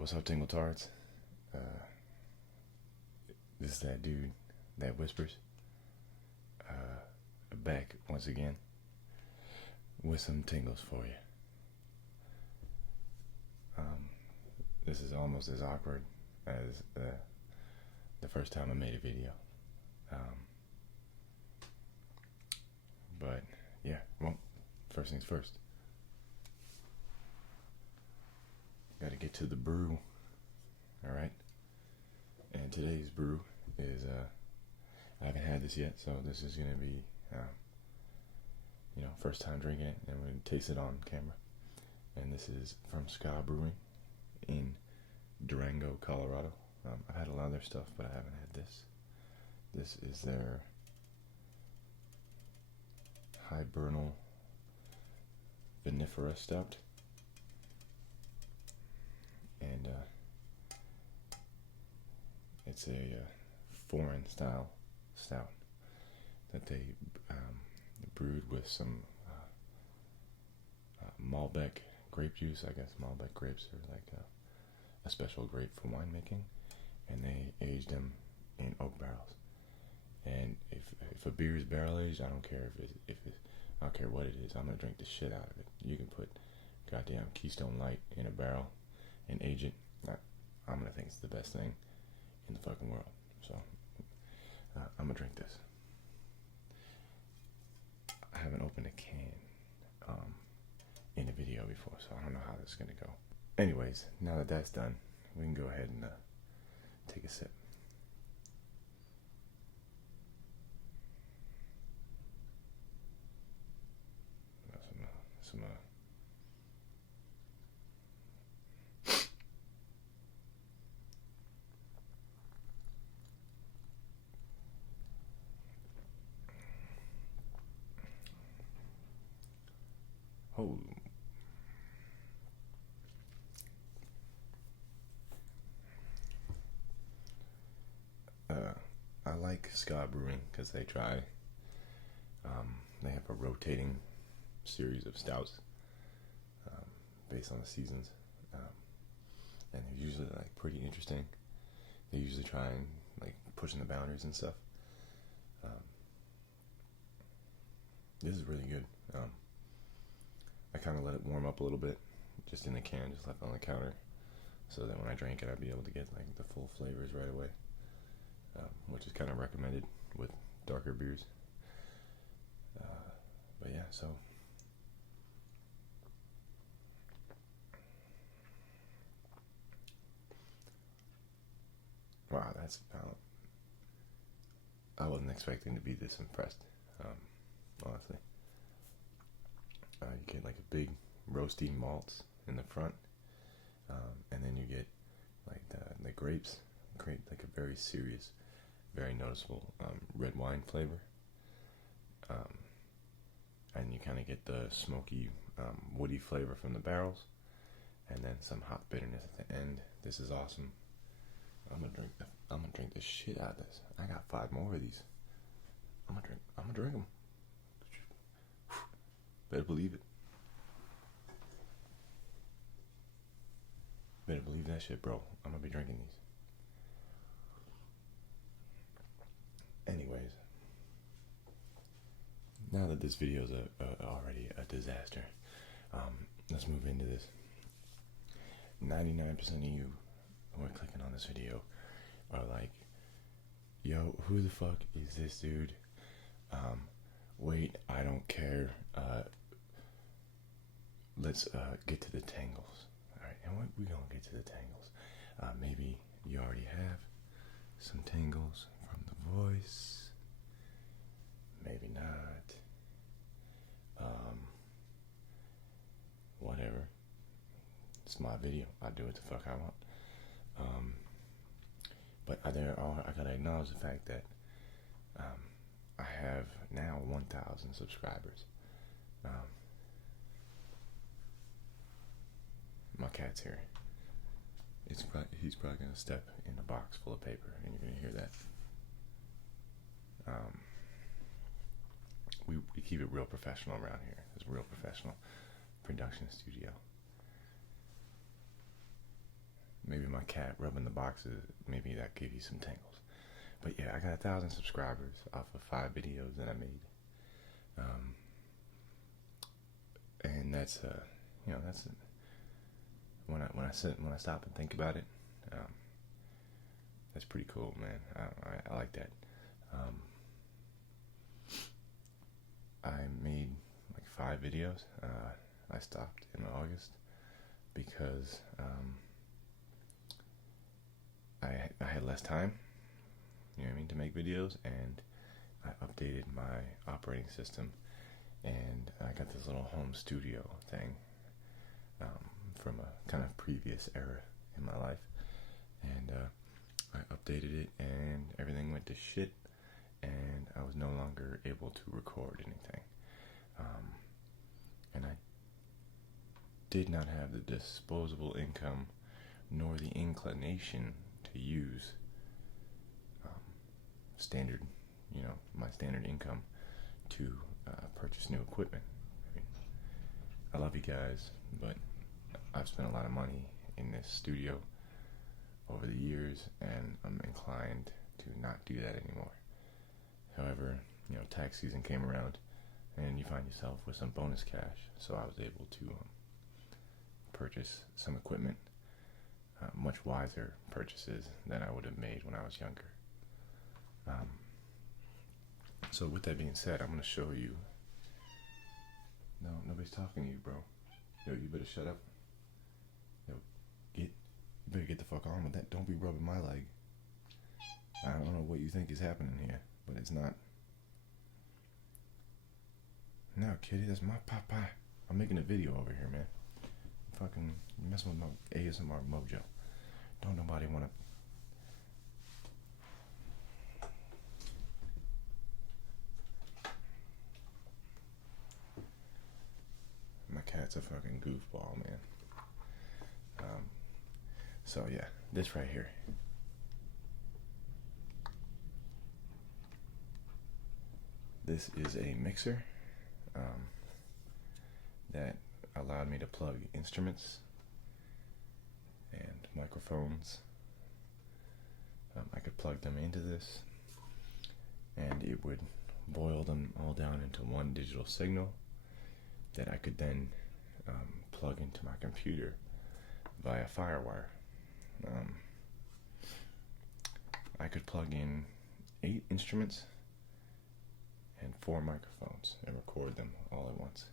What's up, Tingle Tards? Uh, this is that dude that whispers. Back once again with some tingles for you. This is almost as awkward as the first time I made a video. But yeah, well, first things first. Gotta get to the brew. Alright? And today's brew is, I haven't had this yet, so this is gonna be, first time drinking it, and we're gonna taste it on camera. And this is from Ska Brewing in Durango, Colorado. I've had a lot of their stuff, but I haven't had this. This is their Hibernal Vinifera Stout. And it's a foreign style stout that they brewed with some Malbec grape juice. I guess Malbec grapes are like a special grape for winemaking, and they aged them in oak barrels. And if a beer is barrel aged, I don't care I don't care what it is. I'm gonna drink the shit out of it. You can put goddamn Keystone Light in a barrel and age it. I'm gonna think it's the best thing in the fucking world. So I'm gonna drink this. I haven't opened a can in a video before, so I don't know how this is gonna go. Anyways, now that that's done, we can go ahead and take a sip. Some oh. I like Ska Brewing because they have a rotating series of stouts based on the seasons, and they're usually like pretty interesting. They usually try and like pushing the boundaries and stuff. This is really good. I kind of let it warm up a little bit, just in the can, just left on the counter, so that when I drank it, I'd be able to get like the full flavors right away, which is kind of recommended with darker beers. But yeah, so wow, that's I wasn't expecting to be this impressed, honestly. You get like a big roasty malts in the front, and then you get like the grapes create like a very serious, very noticeable red wine flavor, and you kind of get the smoky, woody flavor from the barrels, and then some hot bitterness at the end. This is awesome. I'm gonna drink the shit out of this. I got 5 more of these. I'm gonna drink them. Better believe it. Better believe that shit, bro. I'm gonna be drinking these. Anyways, now that this video is already a disaster, let's move into this. 99% of you who are clicking on this video are like, yo, who the fuck is this dude? Wait, I don't care. Let's get to the tangles. Alright, and what we gonna get to the tangles? Maybe you already have some tangles from the voice. Maybe not. Whatever. It's my video. I do what the fuck I want. But I gotta acknowledge the fact that I have now 1,000 subscribers. My cat's here. He's probably gonna step in a box full of paper, and you're gonna hear that. We keep it real professional around here. It's a real professional production studio. Maybe maybe my cat rubbing the boxes, maybe that gave you some tingles. But yeah, I got 1,000 subscribers off of 5 videos that I made. And that's that's when I stop and think about it, that's pretty cool, man. I like that. I made like 5 videos. I stopped in August because I had less time, you know what I mean, to make videos, and I updated my operating system, and I got this little home studio thing from a kind of previous era in my life, and I updated it, and everything went to shit, and I was no longer able to record anything, and I did not have the disposable income nor the inclination to use standard, my standard income to purchase new equipment. I mean, I love you guys, but I've spent a lot of money in this studio over the years, and I'm inclined to not do that anymore. However, tax season came around, and you find yourself with some bonus cash, so I was able to purchase some equipment, much wiser purchases than I would have made when I was younger. So with that being said, I'm going to show you. No, nobody's talking to you, bro. Yo, you better shut up. Yo, you better get the fuck on with that. Don't be rubbing my leg. I don't know what you think is happening here, but it's not. No, kitty, that's my papa. I'm making a video over here, man. Fucking messing with my ASMR mojo. Don't nobody want to. My cat's a fucking goofball, man. So yeah, this right here. This is a mixer that allowed me to plug instruments and microphones. I could plug them into this, and it would boil them all down into one digital signal that I could then plug into my computer via FireWire. I could plug in 8 instruments and 4 microphones and record them all at once.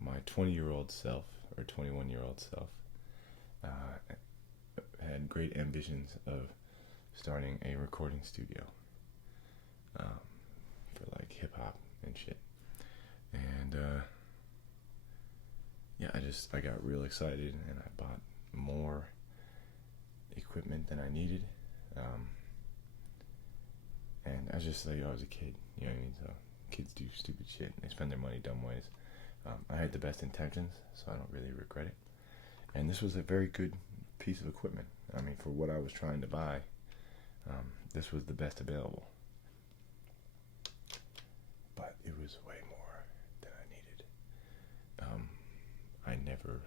My 20-year-old self, or 21-year-old self, had great ambitions of starting a recording studio for like hip-hop and shit. And yeah, I got real excited, and I bought more equipment than I needed. And I was a kid, you know what I mean? So kids do stupid shit, and they spend their money dumb ways. I had the best intentions, so I don't really regret it. And this was a very good piece of equipment. I mean, for what I was trying to buy, this was the best available. But it was way more than I needed. I never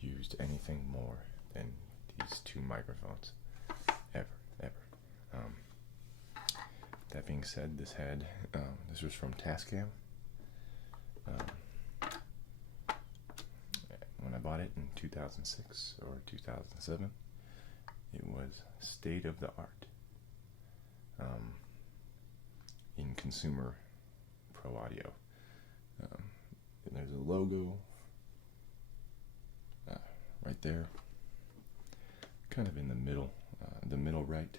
used anything more than these 2 microphones. Ever. That being said, this was from Tascam. When I bought it in 2006 or 2007, it was state of the art in consumer pro audio. And there's a logo right there, kind of in the middle right.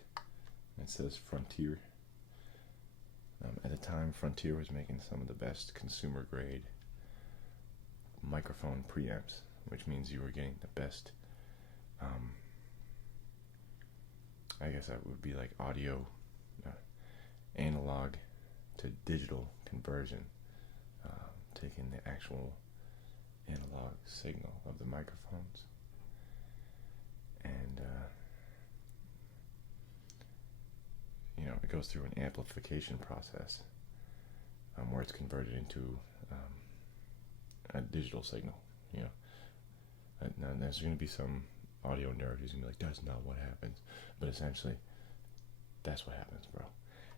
It says Frontier. At the time, Frontier was making some of the best consumer grade microphone preamps, which means you were getting the best, I guess that would be like audio, analog to digital conversion, taking the actual analog signal of the microphones, and it goes through an amplification process where it's converted into a digital signal. You know, and there's going to be some audio nerd who's going to be like, that's not what happens. But essentially, that's what happens, bro.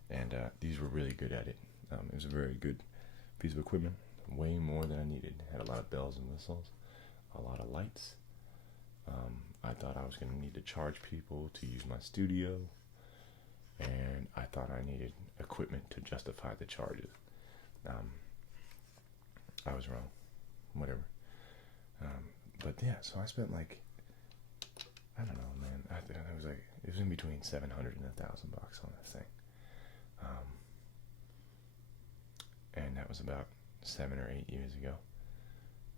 And these were really good at it. It was a very good piece of equipment, way more than I needed. Had a lot of bells and whistles, a lot of lights. I thought I was going to need to charge people to use my studio, and I thought I needed equipment to justify the charges. I was wrong. Whatever. But yeah, so I spent like, I don't know, man. It was in between $700 and $1,000 on this thing. And that was about 7 or 8 years ago.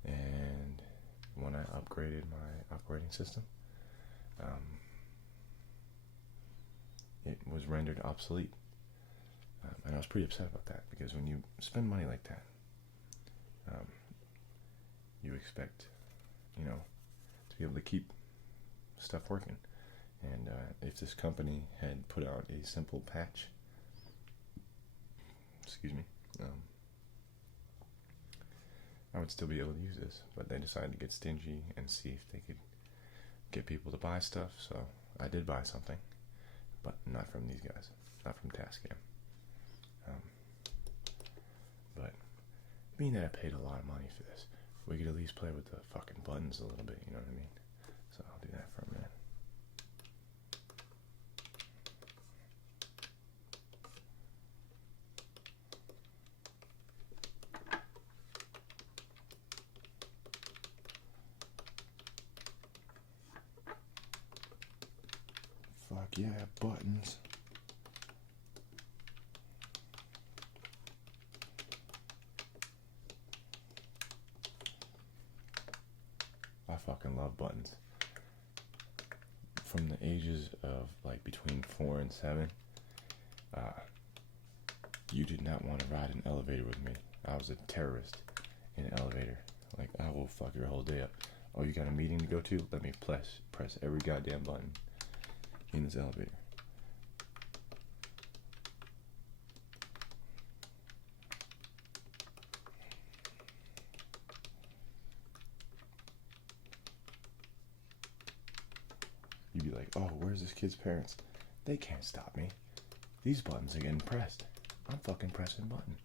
And when I upgraded my operating system, it was rendered obsolete. And I was pretty upset about that, because when you spend money like that, you expect, to be able to keep stuff working. And if this company had put out a simple patch, I would still be able to use this. But they decided to get stingy and see if they could get people to buy stuff. So I did buy something, but not from these guys, not from Tascam. But being that I paid a lot of money for this, we could at least play with the fucking buttons a little bit, you know what I mean? So I'll do that for a minute. Fuck yeah, buttons. I fucking love buttons. From the ages of like between 4 and 7, you did not want to ride an elevator with me. I was a terrorist in an elevator. Like, I will fuck your whole day up. Oh, you got a meeting to go to? Let me press every goddamn button in this elevator. You'd be like, oh, where's this kid's parents? They can't stop me. These buttons are getting pressed. I'm fucking pressing buttons.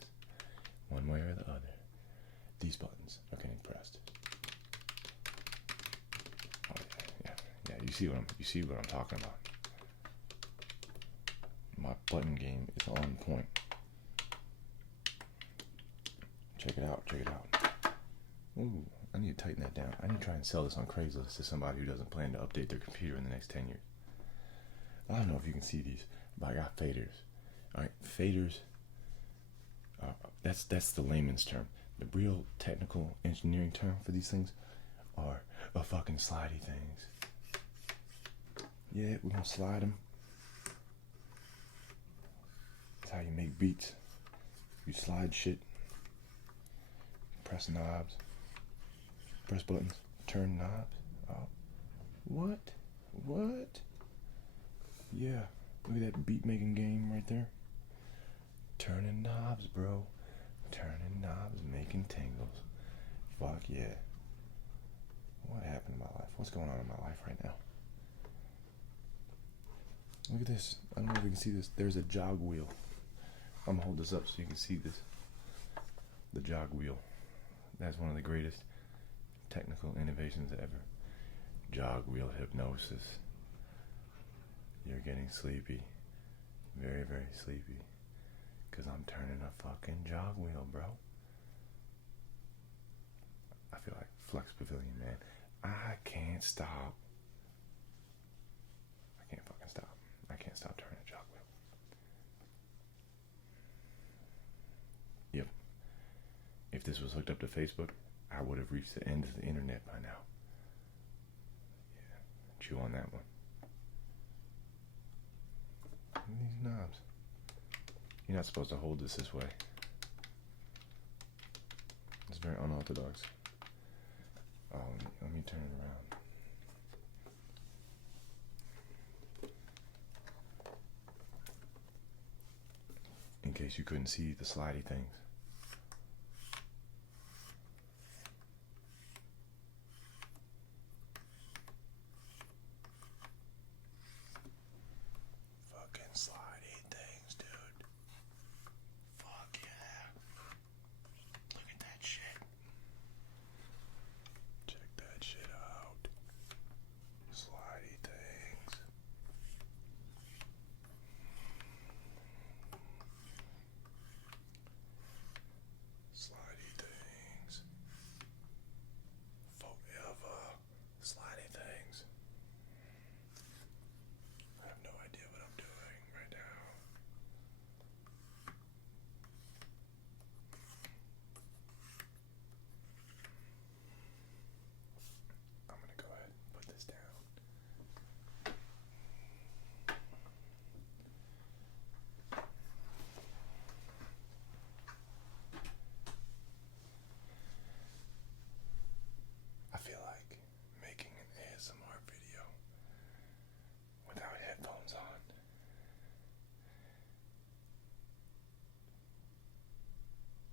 One way or the other. These buttons are getting pressed. Oh yeah. You see what I'm talking about. My button game is on point. Check it out. Ooh, I need to tighten that down. I need to try and sell this on Craigslist to somebody who doesn't plan to update their computer in the next 10 years. I don't know if you can see these, but I got faders. Alright, faders, that's the layman's term. The real technical engineering term for these things are fucking slidey things. Yeah, we're gonna slide them. That's how you make beats. You slide shit. Press knobs. Press buttons. Turn knobs. Oh. What? Yeah. Look at that beat making game right there. Turning knobs, bro. Turning knobs, making tingles. Fuck yeah. What happened in my life? What's going on in my life right now? Look at this. I don't know if you can see this. There's a jog wheel. I'm gonna hold this up so you can see this. The jog wheel. That's one of the greatest technical innovations ever. Jog wheel hypnosis. You're getting sleepy. Very, very sleepy. Because I'm turning a fucking jog wheel, bro. I feel like Flex Pavilion, man. I can't stop. I can't fucking stop. I can't stop turning a jog wheel. Yep. If this was hooked up to Facebook, I would have reached the end of the internet by now. Yeah. Chew on that one. These knobs. You're not supposed to hold this way. It's very unorthodox. Oh, let me turn it around. In case you couldn't see the slidey things.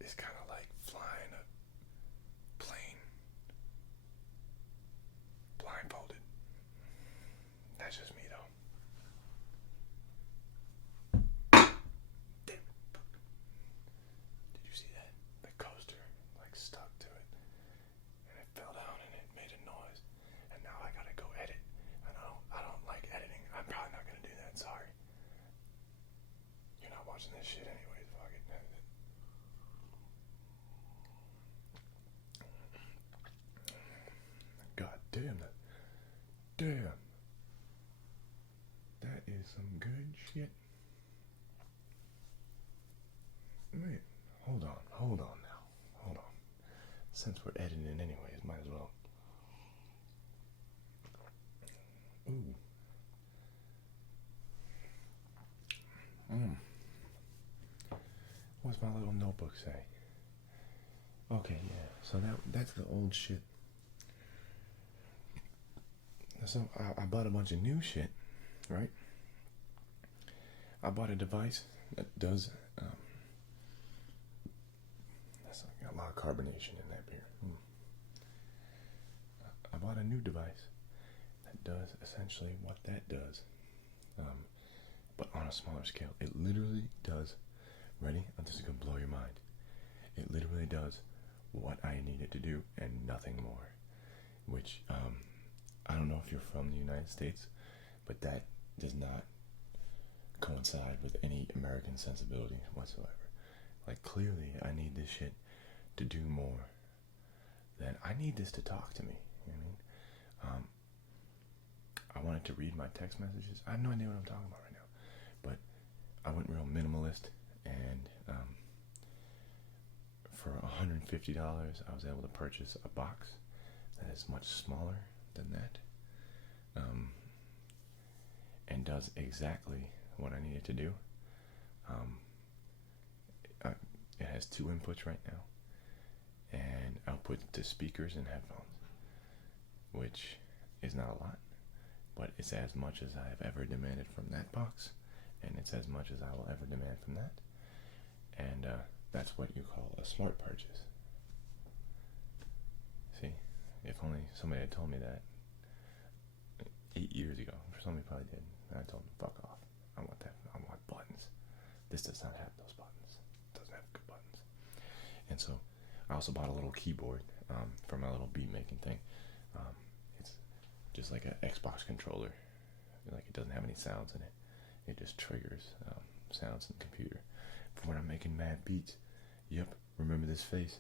It's kind of like flying a plane blindfolded. That's just me though. Damn it. Did you see that? The coaster like stuck to it. And it fell down and it made a noise. And now I gotta go edit. And I don't like editing. I'm probably not gonna do that, sorry. You're not watching this shit anyways, fuck it. God damn that. Damn. That is some good shit. Man, hold on now. Hold on. Since we're editing anyways, might as well. Ooh. What's my little notebook say? Okay, yeah. So that's the old shit. So I bought a bunch of new shit, right? I bought a device that does. That's like a lot of carbonation in that beer. I bought a new device that does essentially what that does, but on a smaller scale. It literally does. Ready? This is gonna blow your mind. It literally does what I need it to do and nothing more. Which I don't know if you're from the United States, but that does not coincide with any American sensibility whatsoever. Like, clearly I need this shit to do more than I need this to talk to me. You know what I mean? I wanted to read my text messages. I have no idea what I'm talking about right now, but I went real minimalist, and for $150 I was able to purchase a box that is much smaller than that, and does exactly what I need it to do. It has 2 inputs right now, and output to speakers and headphones, which is not a lot, but it's as much as I have ever demanded from that box, and it's as much as I will ever demand from that, and that's what you call a smart purchase. See, if only somebody had told me that 8 years ago. Somebody probably did. And I told them, fuck off. I want that. I want buttons. This does not have those buttons. It doesn't have good buttons. And so I also bought a little keyboard for my little beat making thing. It's just like an Xbox controller. Like, it doesn't have any sounds in it. It just triggers sounds in the computer for when I'm making mad beats. Yep, remember this face?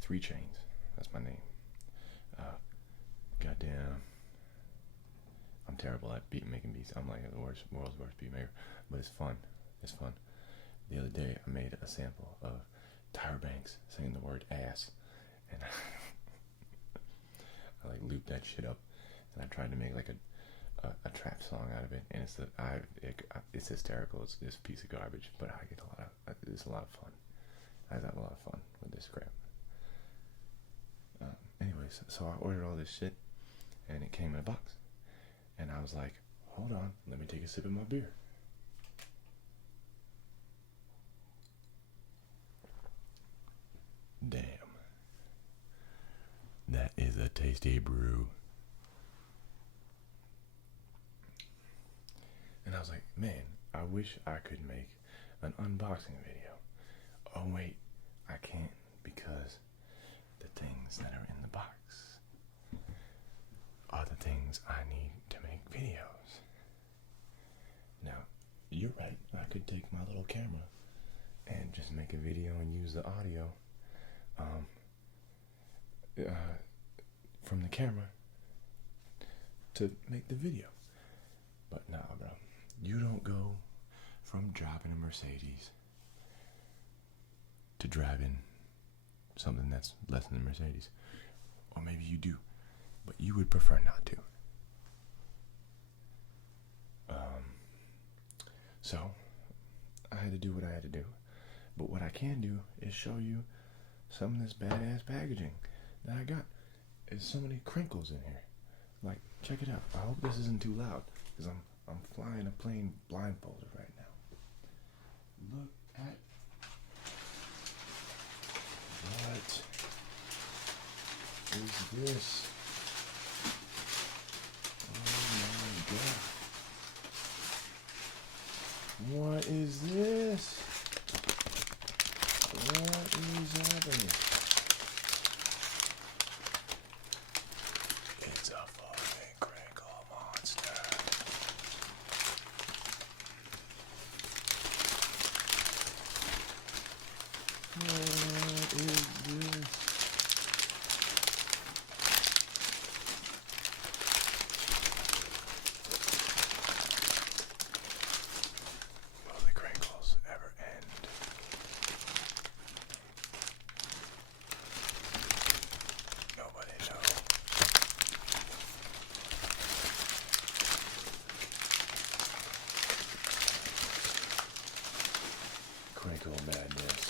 3 Chains. That's my name. Goddamn. I'm terrible at making beats. I'm like the world's worst beat maker. But it's fun. It's fun. The other day I made a sample of Tyra Banks saying the word ass. And I like looped that shit up. And I tried to make like a trap song out of it. And it's hysterical. It's this piece of garbage. But it's a lot of fun. I have a lot of fun with this crap. Anyways, so I ordered all this shit, and it came in a box, and I was like, hold on, let me take a sip of my beer. Damn, that is a tasty brew. And I was like, man, I wish I could make an unboxing video. Oh wait, I can't, because the things that are in the box are the things I need to make videos. Now, you're right. I could take my little camera and just make a video and use the audio from the camera to make the video. But nah, bro. You don't go from driving a Mercedes to driving something that's less than a Mercedes. Or maybe you do, but you would prefer not to. So I had to do what I had to do. But what I can do is show you some of this badass packaging that I got. There's so many crinkles in here. Like, check it out. I hope this isn't too loud, because I'm flying a plane blindfolded right now. Look What is this? Oh my god. What is this? What is happening? It's a fucking crinkle monster. What is this? Will the crinkles ever end? Nobody knows. Crinkle madness.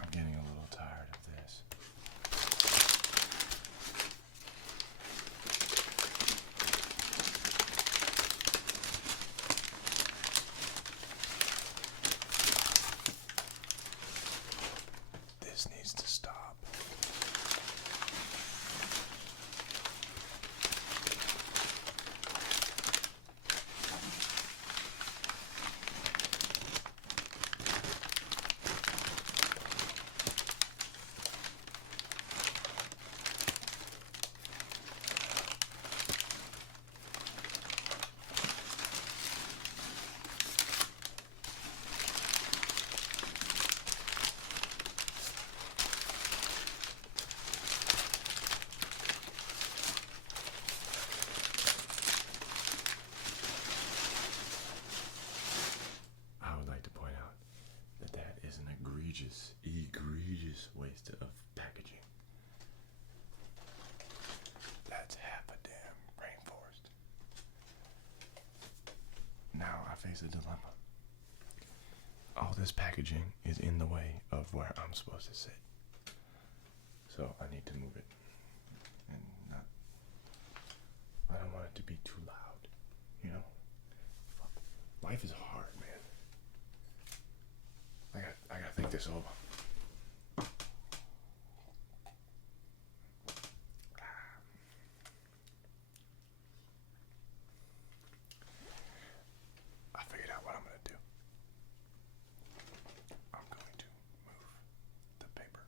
I'm getting a little tired of this. This needs to stop. I would like to point out that that is an egregious waste of packaging. That's half a damn rainforest. Now I face a dilemma. All this packaging is in the way of where I'm supposed to sit. So I need to move it. And not, I don't want it to be too loud, you know? Fuck. Life is hard, man. I gotta think this over. I figured out what I'm gonna do. I'm going to move the paper.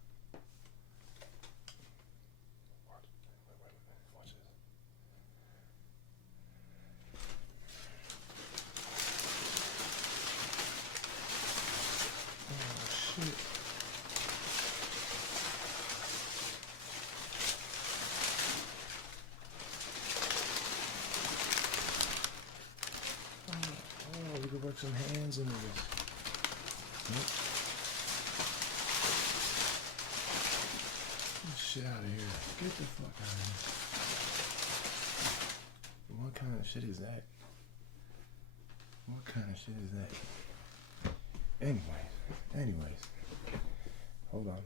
Wait, watch this. Oh shit. Oh, we could work some hands into this. Nope. Get this shit out of here. Get the fuck out of here. What kind of shit is that? What kind of shit is that? Anyways. Hold on.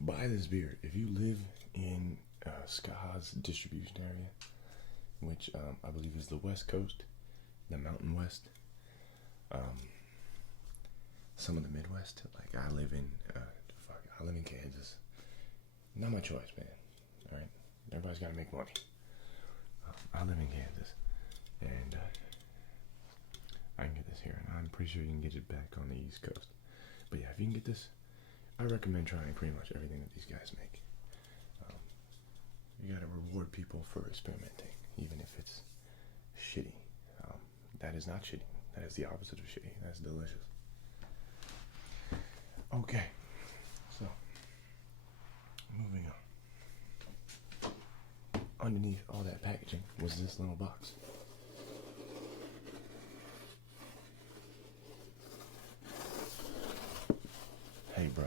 Buy this beer. If you live in Ska's distribution area, which I believe is the West Coast, the Mountain West, some of the Midwest. Like I live in Kansas. Not my choice, man. All right, everybody's got to make money. I live in Kansas, and I can get this here, and I'm pretty sure you can get it back on the East Coast. But yeah, if you can get this, I recommend trying pretty much everything that these guys make. You gotta reward people for experimenting, even if it's shitty. That is not shitty. That is the opposite of shitty. That's delicious. Okay, so moving on. Underneath all that packaging was this little box. Hey, bro.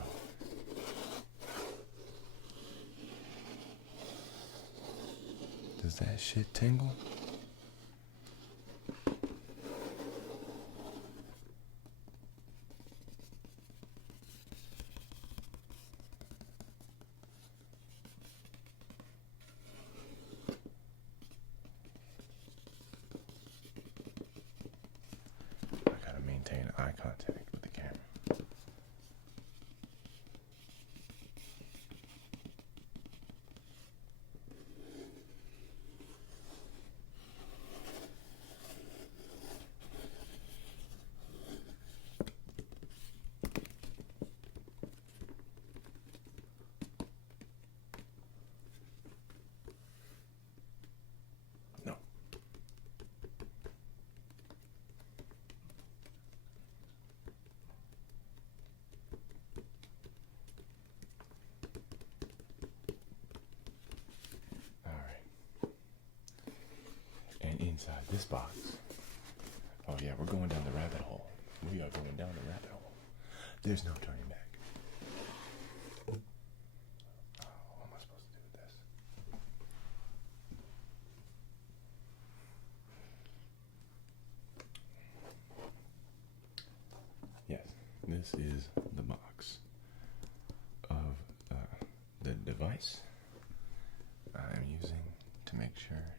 Does that shit tingle? inside this box. Oh yeah, we're going down the rabbit hole. We are going down the rabbit hole. There's no turning back. Oh, what am I supposed to do with this? Yes, this is the box of the device I'm using to make sure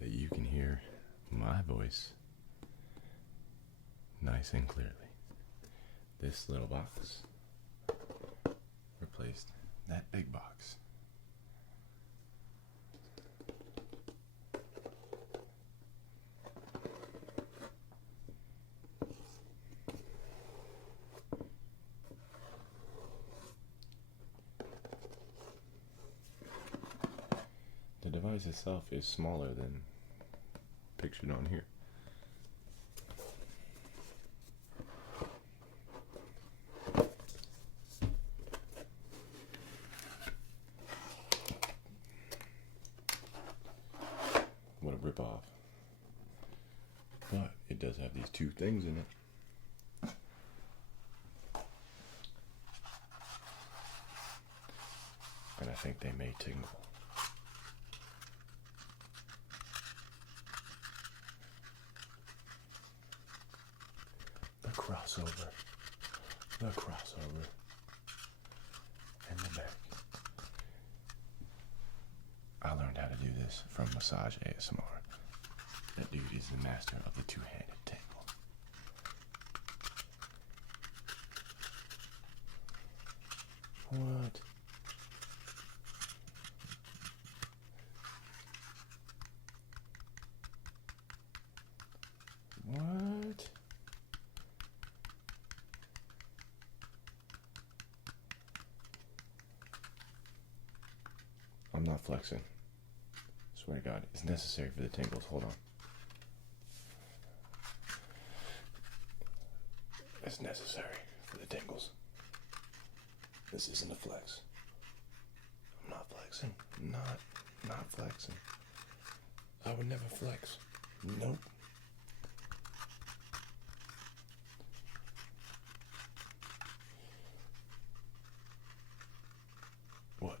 that you can hear my voice nice and clearly. This little box replaced that big box. The device itself is smaller than pictured on here. What a rip-off. But it does have these two things in it. And I think they may tingle. The crossover, and the back. I learned how to do this from Massage ASMR. That dude is the master of the two-handed tingle. What? What? I'm not flexing. Swear to God, it's necessary for the tingles. Hold on. It's necessary for the tingles. This isn't a flex. I'm not flexing. Not flexing. I would never flex. Nope. What?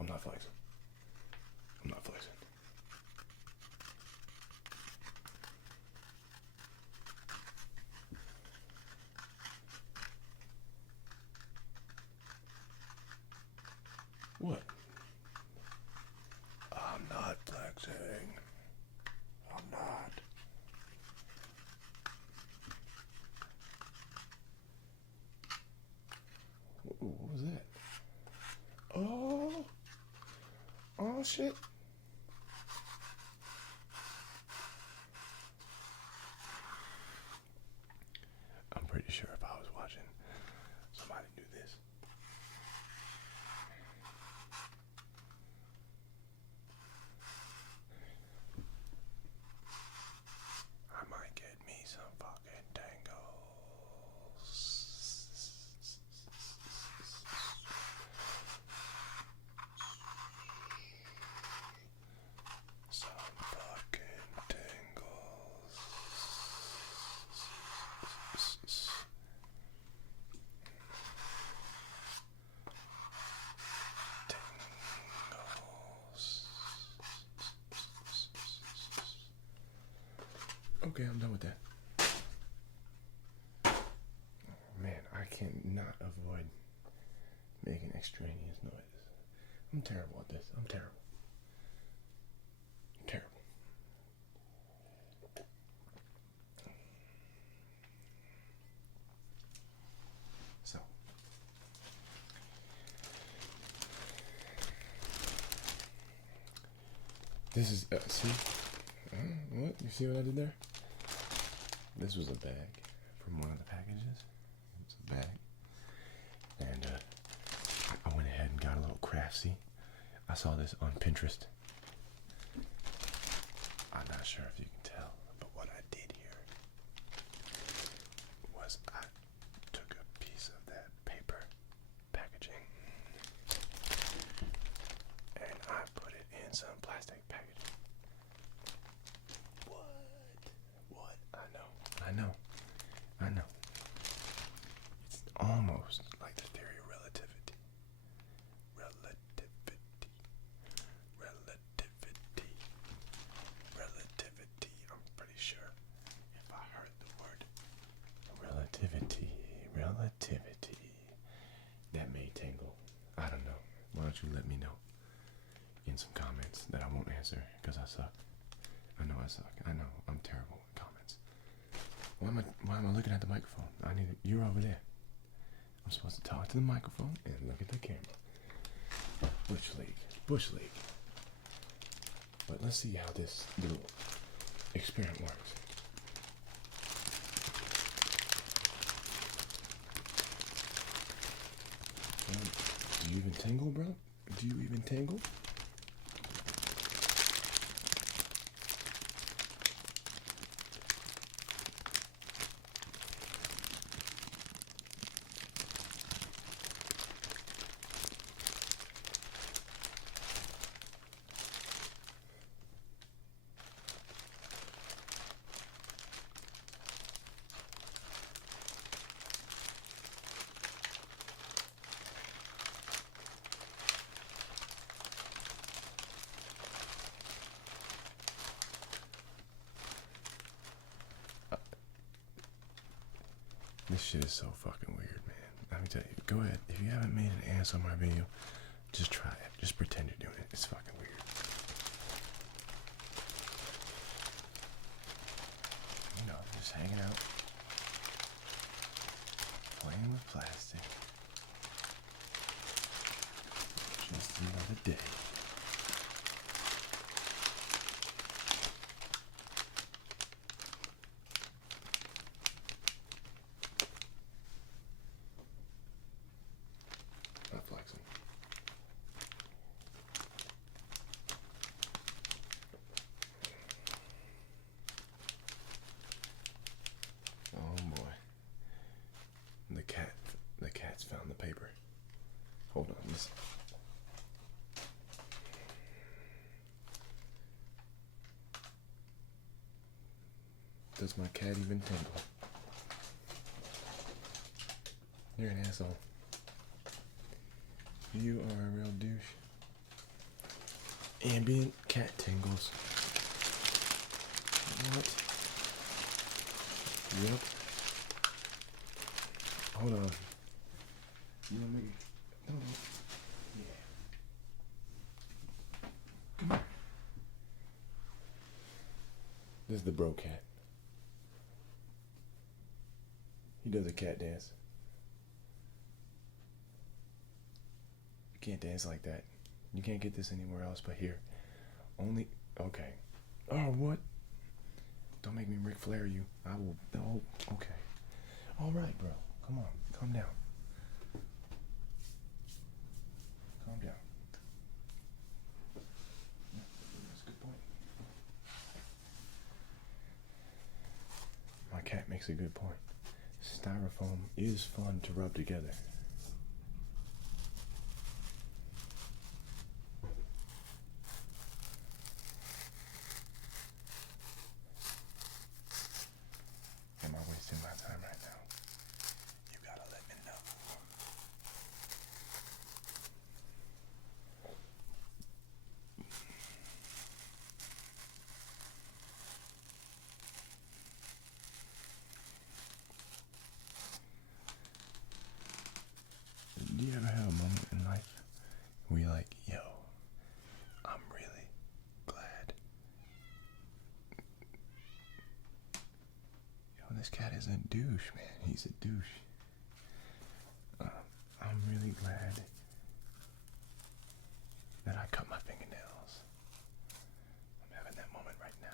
I'm not flexing. I'm not flexing. What? I'm not flexing. I'm not. Ooh, what was that? Oh shit. I'm pretty sure if I was watching somebody do this, I might get me some fucking tangles. Some fucking tingles. Okay, I'm done with that. Man, I cannot avoid making extraneous noises. I'm terrible at this. I'm terrible. Terrible. So, this is, see? What? You see what I did there? This was a bag from one of the packages. It's a bag. And I went ahead and got a little craftsy. I saw this on Pinterest. I'm not sure if you can tell, but what I did here was I took a piece of that paper packaging and I put it in some plastic. almost like the theory of relativity. Relativity. I'm pretty sure if I heard the word relativity, that may tingle. I don't know. Why don't you let me know in some comments that I won't answer because I suck. I know I suck. I know I'm terrible at comments. Why am I looking at the microphone? You're over there. I'm supposed to talk to the microphone and look at the camera. Bush League. But let's see how this little experiment works. Do you even tingle, bro? Do you even tingle? This shit is so fucking weird, man. Let me tell you. Go ahead. If you haven't made an ASMR video, just try it. Just pretend you're doing it. It's fucking weird. You know, just hanging out. Playing with plastic. Just another day. Not flexing. Oh boy. The cat's found the paper. Hold on, listen. Does my cat even tingle? You're an asshole. You are a real douche. Ambient cat tingles. What? Yep. Hold on. You want me? No. Yeah. Come here. This is the bro cat. He does a cat dance. You can't dance like that. You can't get this anywhere else but here. Only. Okay. Oh, what? Don't make me Ric Flair you. I will. Oh, okay. All right, bro. Come on. Calm down. Calm down. That's a good point. My cat makes a good point. Styrofoam is fun to rub together. Am I wasting my time right now? You gotta let me know. Do you ever have a moment in life where you're like, yo, I'm really glad. Yo, this cat is a douche, man. He's a douche. I'm really glad that I cut my fingernails. I'm having that moment right now.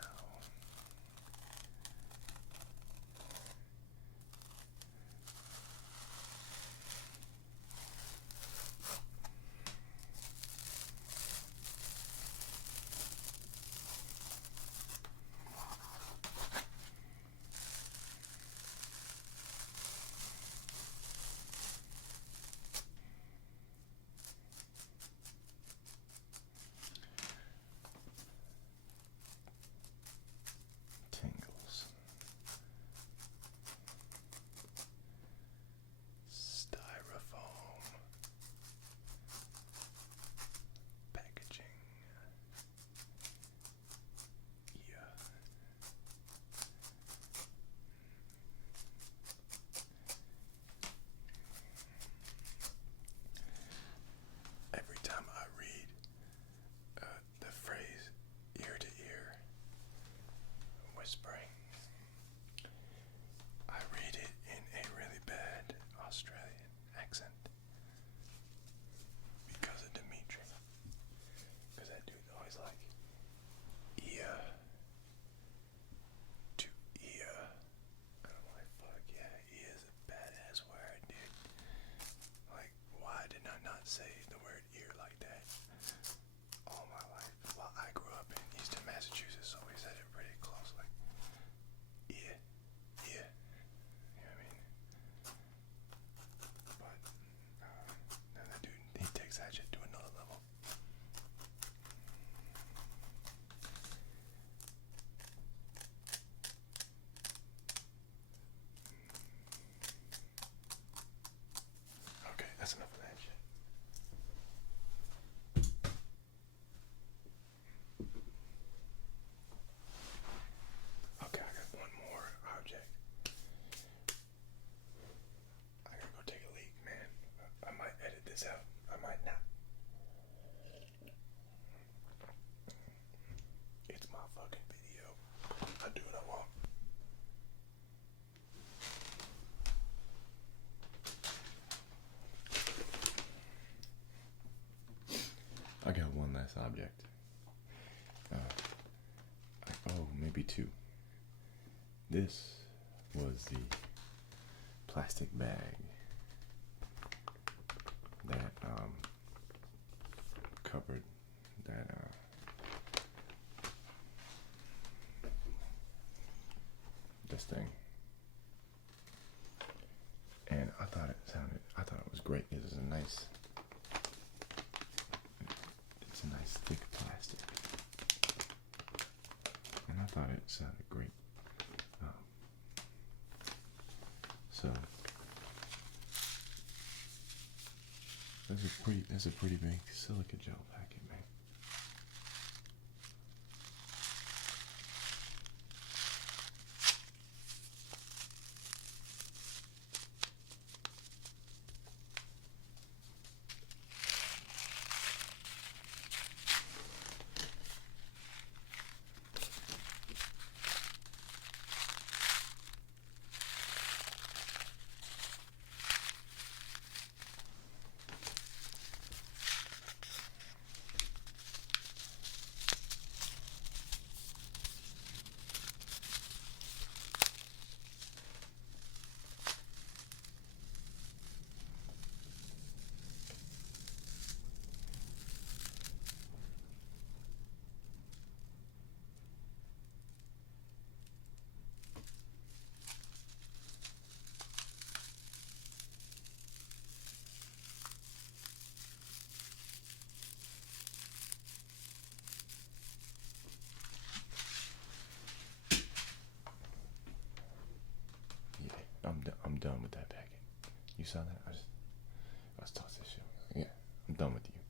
object. Oh, maybe two. This was the plastic bag that covered that this thing, and I thought it was great. It's a nice thick plastic, and I thought it sounded great. So that's a pretty big silica gel packet, man. I'm done with that packet. You saw that? I just tossed this shit. Yeah, I'm done with you.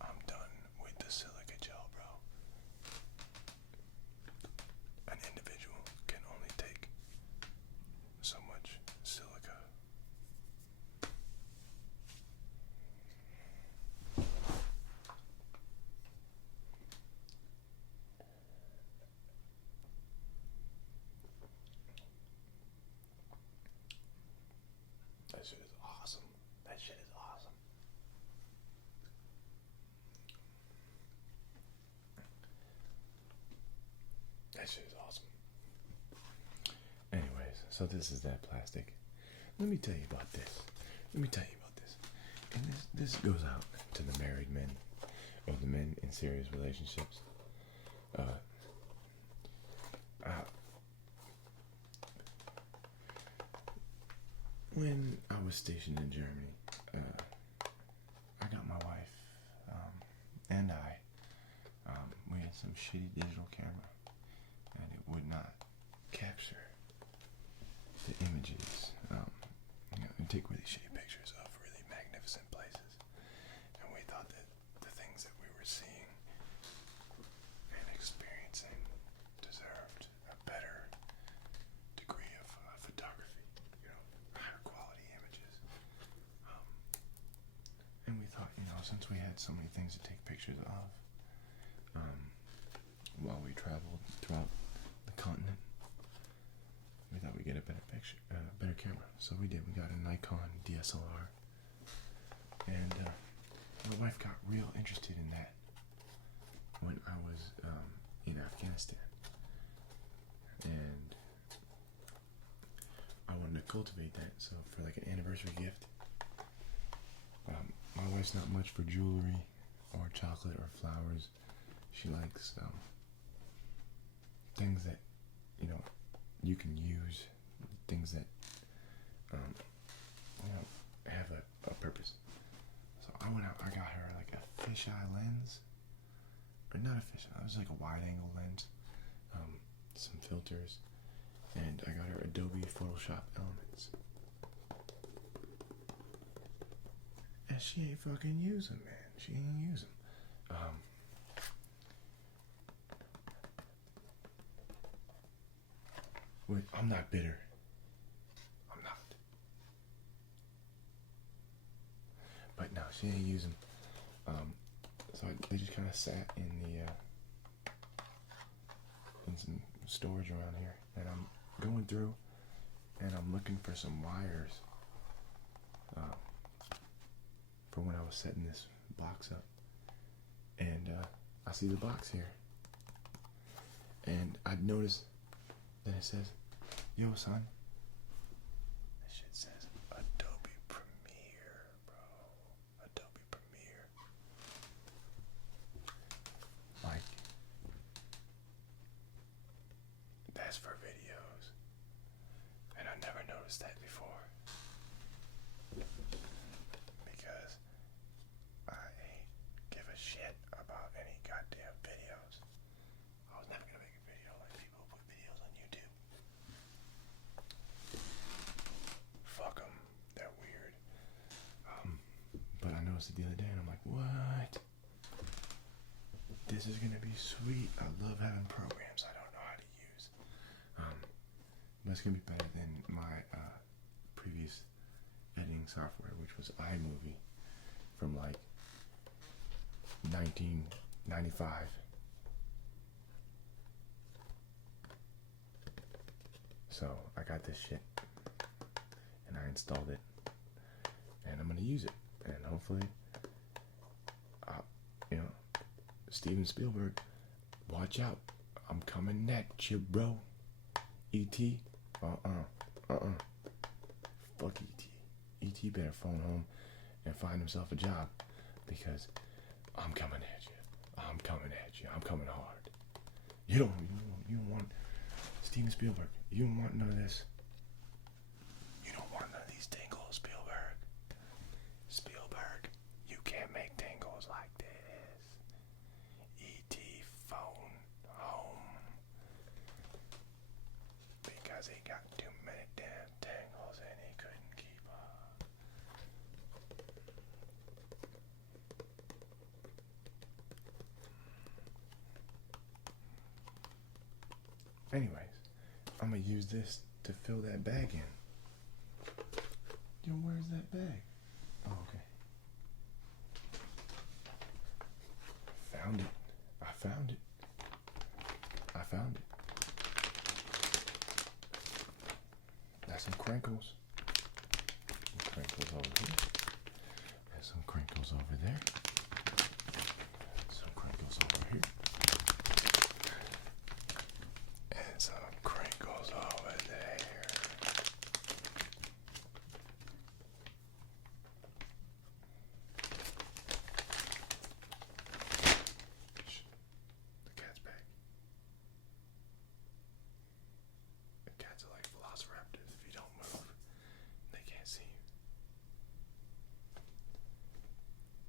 I'm done with the silica gel, bro. An individual can only take so much silica. That shit is awesome. That shit is awesome. That shit is awesome. Anyways, so this is that plastic. Let me tell you about this. And this goes out to the married men, or the men in serious relationships. When I was stationed in Germany, I got my wife and we had some shitty digital camera, and it would not capture the images. We take really shitty pictures of really magnificent places, and we thought that the things that we were seeing and experiencing deserved a better degree of photography, higher quality images. And we thought, since we had so many things to take pictures of, while we traveled throughout the continent, we thought we'd get a better camera. So we did. We got a Nikon DSLR, and my wife got real interested in that when I was in Afghanistan, and I wanted to cultivate that. So for like an anniversary gift, my wife's not much for jewelry or chocolate or flowers. She likes things that you can use, things that have a purpose. So I went out, I got her like a fisheye lens, or not a fisheye, it was like a wide angle lens, some filters, and I got her Adobe Photoshop Elements. And she ain't fucking use them, man. She ain't use them. Wait, I'm not bitter. I'm not. But no, she ain't use them. So they just kind of sat in some storage around here, and I'm going through, and I'm looking for some wires for when I was setting this box up, And I see the box here. And I noticed that it says, yo, son. This shit says Adobe Premiere, bro. Adobe Premiere. Like, that's for videos. And I never noticed that before. Because I ain't give a shit about any goddamn videos. I was never gonna make a video like people who put videos on YouTube. Fuck them. They're weird. But I noticed it the other day and I'm like, what? This is gonna be sweet. I love having programs I don't know how to use. But it's gonna be better than my previous editing software, which was iMovie from like 1995. So I got this shit and I installed it and I'm gonna use it, and hopefully Steven Spielberg, watch out, I'm coming at you, bro. E.T. Fuck E.T. E.T. better phone home and find himself a job, because I'm coming at you. I'm coming at you. I'm coming hard. You don't want Steven Spielberg. You don't want none of this. You don't want none of these tingles, Spielberg. Spielberg, you can't make tingles like this. E.T. phone home. Because he got too many damn tingles and he couldn't keep up. Anyways, I'm gonna use this to fill that bag in. Yo, where's that bag? Oh, okay. Found it. I found it. That's some crinkles. Some crinkles over here. There's some crinkles over there. Some crinkles over here. And some crinkles over there. Shh. The cat's back. The cats are like velociraptors. If you don't move, they can't see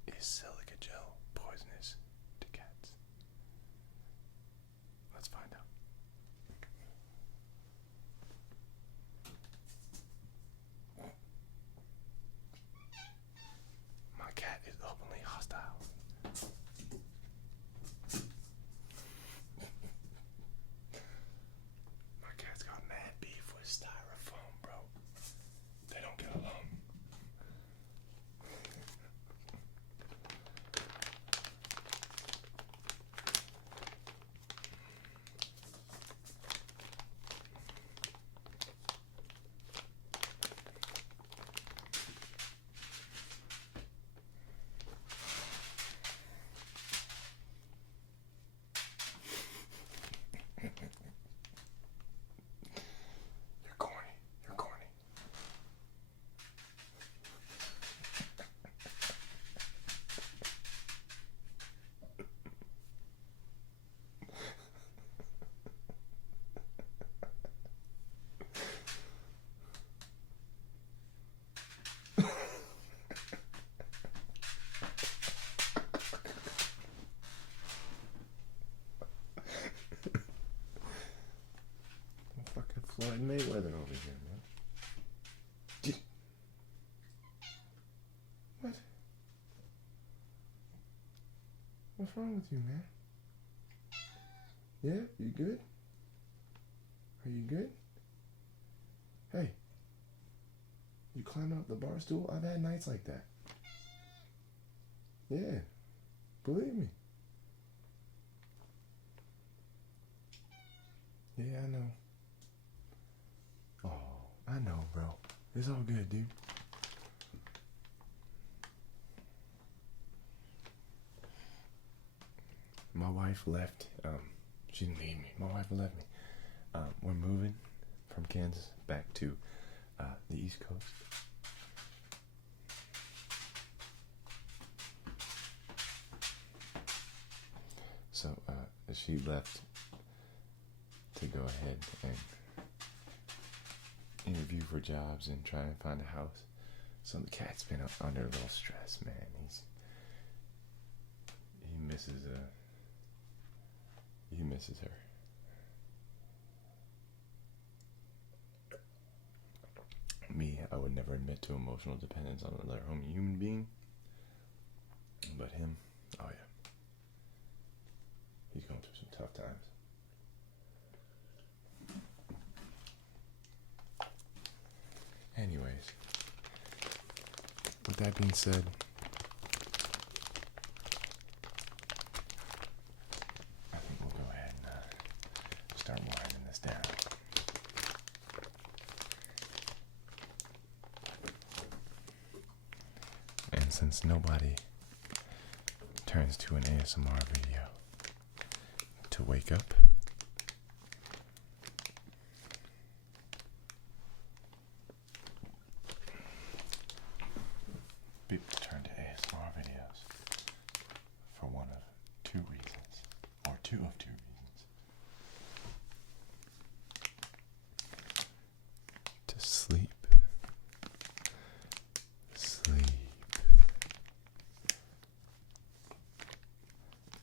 you. Is silica gel poisonous to cats? Let's find out. My cat is openly hostile. My cat's got mad beef with styrofoam, bro. They don't get along. You're corny. You're corny. Fucking Floyd Mayweather over here, man. What? What's wrong with you, man? Yeah, you good? Are you good? Hey, you climbing up the bar stool? I've had nights like that. Yeah, believe me. Yeah, I know. Oh, I know, bro. It's all good, dude. My wife left. She didn't leave me. My wife left me. We're moving from Kansas back to the East Coast. So she left to go ahead and interview for jobs and try and find a house. So the cat's been under a little stress, man. He misses her. Me, I would never admit to emotional dependence on another human being. But him, oh yeah. He's going through some tough times. Anyways, with that being said, I think we'll go ahead and start winding this down. And since nobody turns to an ASMR video to wake up, people turn to ASMR videos for one of two reasons, or two of two reasons. To sleep. Sleep.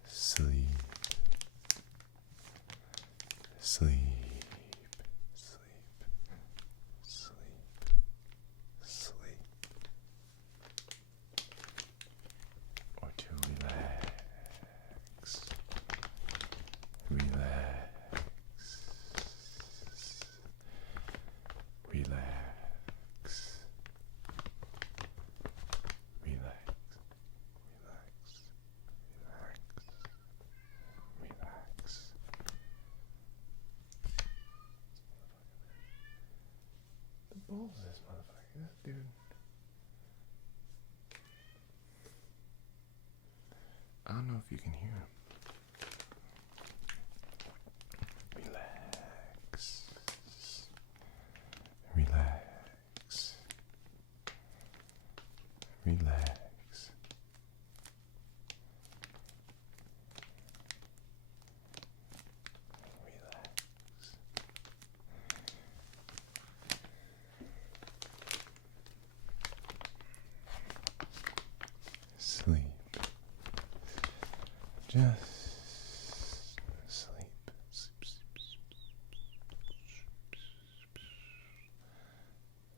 Sleep. Sleep. Or to relax. The balls of this motherfucker, this dude. I don't know if you can hear him. Relax. Relax. Relax. Sleep. Just sleep.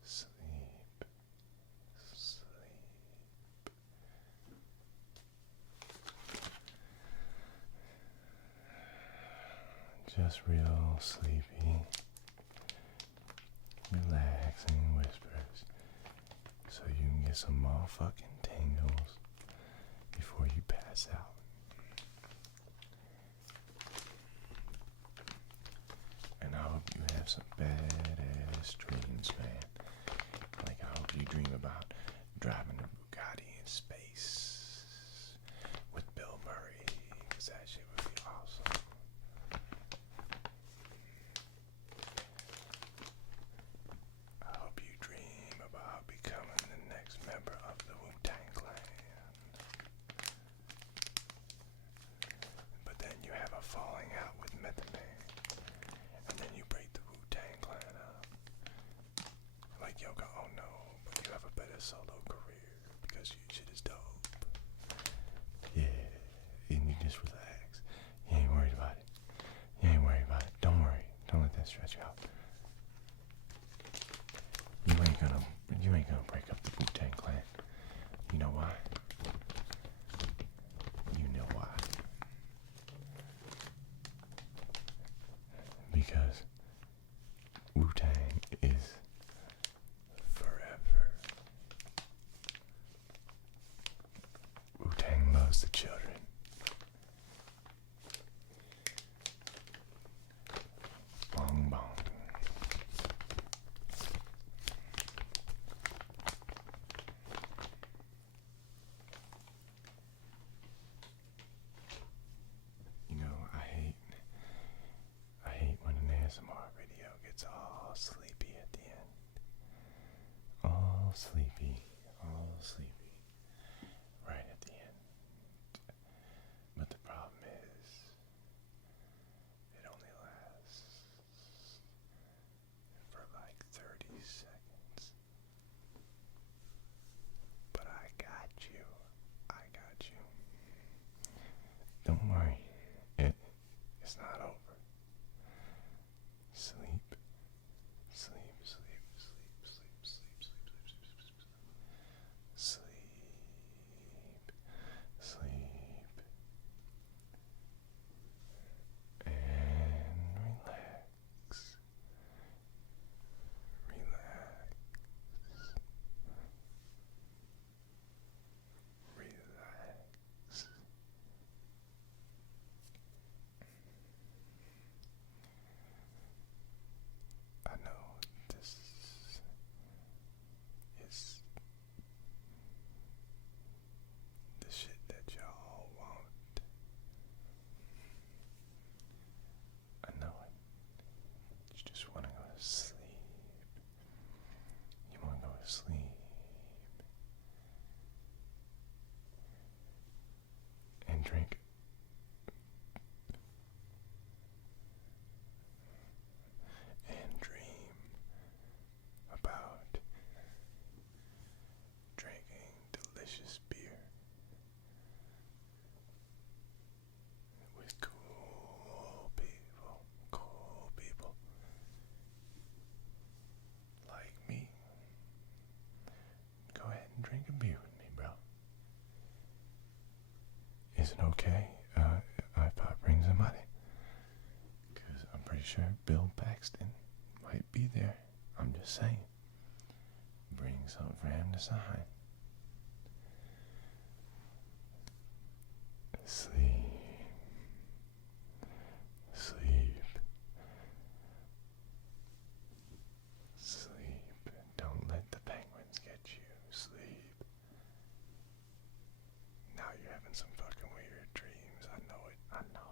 Sleep. Just real sleepy, relaxing whispers so you can get some motherfucking tingles before you pass out. And I hope you have some badass dreams, man. Like I hope you dream about driving a Bugatti in space with Bill Murray, because that shit would be awesome. I hope you dream about becoming the next member of the Wu-Tang Clan. But then you have a falling out with Method Man. And then you break the Wu-Tang Clan up. Like Yoko Ono, but you have a better solo career because your shit is dope. Yeah, and you just relax. You ain't worried about it. You ain't worried about it. Don't worry. Don't let that stress you out. You ain't gonna break up the Wu-Tang Clan. You know why? You know why. Because Wu-Tang is forever. Wu-Tang loves the children. Bong bong. Don't worry. It's not over. Sleep. Sleep, sleep, sleep, sleep, sleep, sleep, sleep, sleep, sleep, sleep, sleep, and relax, relax, relax. I know this is the shit that y'all want. I know it. You just want to go to sleep. You want to go to sleep and drink and dream about drinking delicious beer with cool people like me. Go ahead and drink a beer with me, bro. Is it okay if I bring somebody? Because I'm pretty sure Bill Paxton might be there. I'm just saying. Bring something for him to sign. Sleep. Sleep. Sleep. Don't let the penguins get you. Sleep. Now you're having some fucking weird dreams. I know it. I know